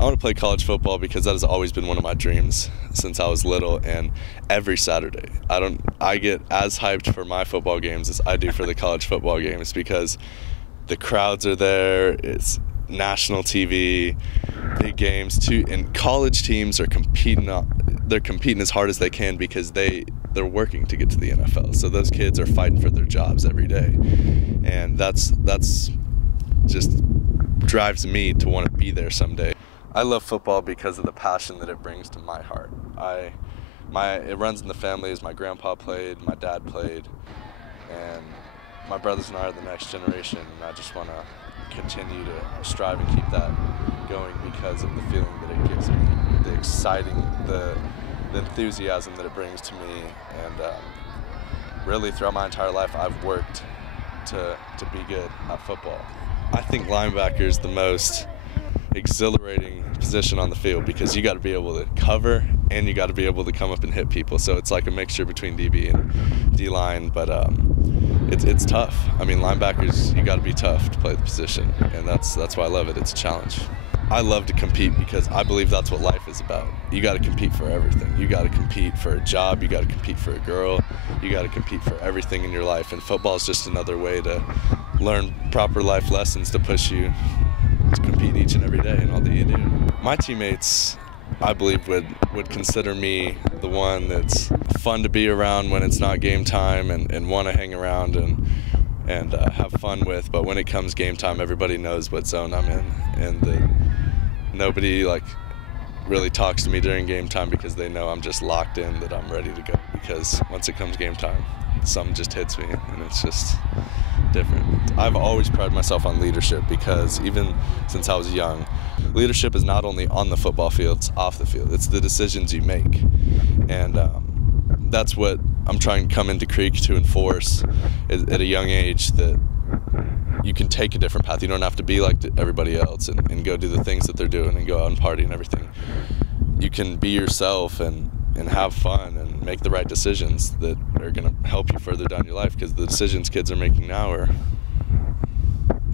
I want to play college football because that has always been one of my dreams since I was little, and every Saturday I get as hyped for my football games as I do for the college football games because the crowds are there, it's national TV, big games too, and college teams are competing as hard as they can because they're working to get to the NFL. So those kids are fighting for their jobs every day, and that's just drives me to want to be there someday. I love football because of the passion that it brings to my heart. It runs in the family as my grandpa played, my dad played, and my brothers and I are the next generation, and I just want to continue to strive and keep that going because of the feeling that it gives me, the exciting, the enthusiasm that it brings to me, and really throughout my entire life I've worked to be good at football. I think linebacker is the most exhilarating position on the field because you got to be able to cover and you got to be able to come up and hit people. So it's like a mixture between DB and D-line, but it's tough. I mean, linebackers, you got to be tough to play the position, and that's why I love it. It's a challenge. I love to compete because I believe that's what life is about. You got to compete for everything. You got to compete for a job. You got to compete for a girl. You got to compete for everything in your life. And football is just another way to learn proper life lessons to push you to compete each and every day in all that you do. My teammates, I believe, would consider me the one that's fun to be around when it's not game time and want to hang around and have fun with. But when it comes game time, everybody knows what zone I'm in, and that nobody really talks to me during game time because they know I'm just locked in, that I'm ready to go. Because once it comes game time, something just hits me, and it's just different. I've always prided myself on leadership because even since I was young, leadership is not only on the football field, it's off the field. It's the decisions you make, and that's what I'm trying to come into Creek to enforce at a young age, that you can take a different path. You don't have to be like everybody else and go do the things that they're doing and go out and party and everything. You can be yourself and have fun and make the right decisions that are going to help you further down your life, because the decisions kids are making now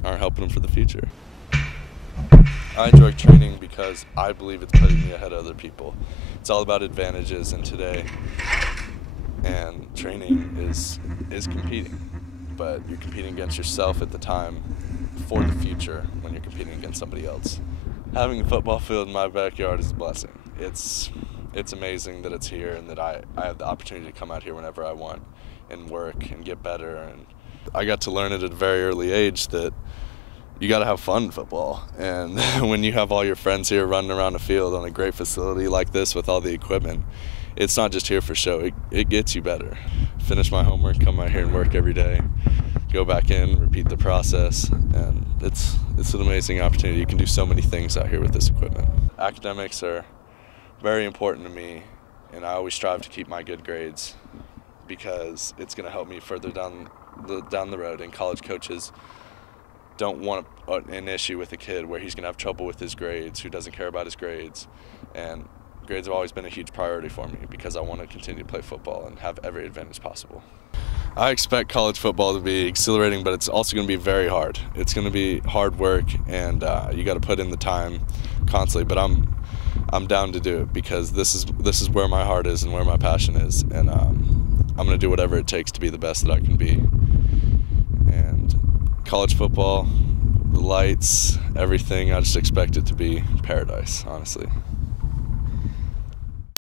aren't helping them for the future. I enjoy training because I believe it's putting me ahead of other people. It's all about advantages in today, and training is competing, but you're competing against yourself at the time for the future when you're competing against somebody else. Having a football field in my backyard is a blessing. It's amazing that it's here and that I have the opportunity to come out here whenever I want and work and get better. And I got to learn at a very early age that you got to have fun in football. And when you have all your friends here running around the field on a great facility like this with all the equipment, it's not just here for show. It gets you better. Finish my homework, come out here and work every day, go back in, repeat the process, and it's an amazing opportunity. You can do so many things out here with this equipment. Academics are very important to me, and I always strive to keep my good grades because it's going to help me further down the road. And college coaches don't want an issue with a kid where he's going to have trouble with his grades, who doesn't care about his grades. And grades have always been a huge priority for me because I want to continue to play football and have every advantage possible. I expect college football to be exhilarating, but it's also going to be very hard. It's going to be hard work, and you got to put in the time constantly. But I'm down to do it because this is where my heart is and where my passion is, and I'm going to do whatever it takes to be the best that I can be. And college football, the lights, everything, I just expect it to be paradise, honestly.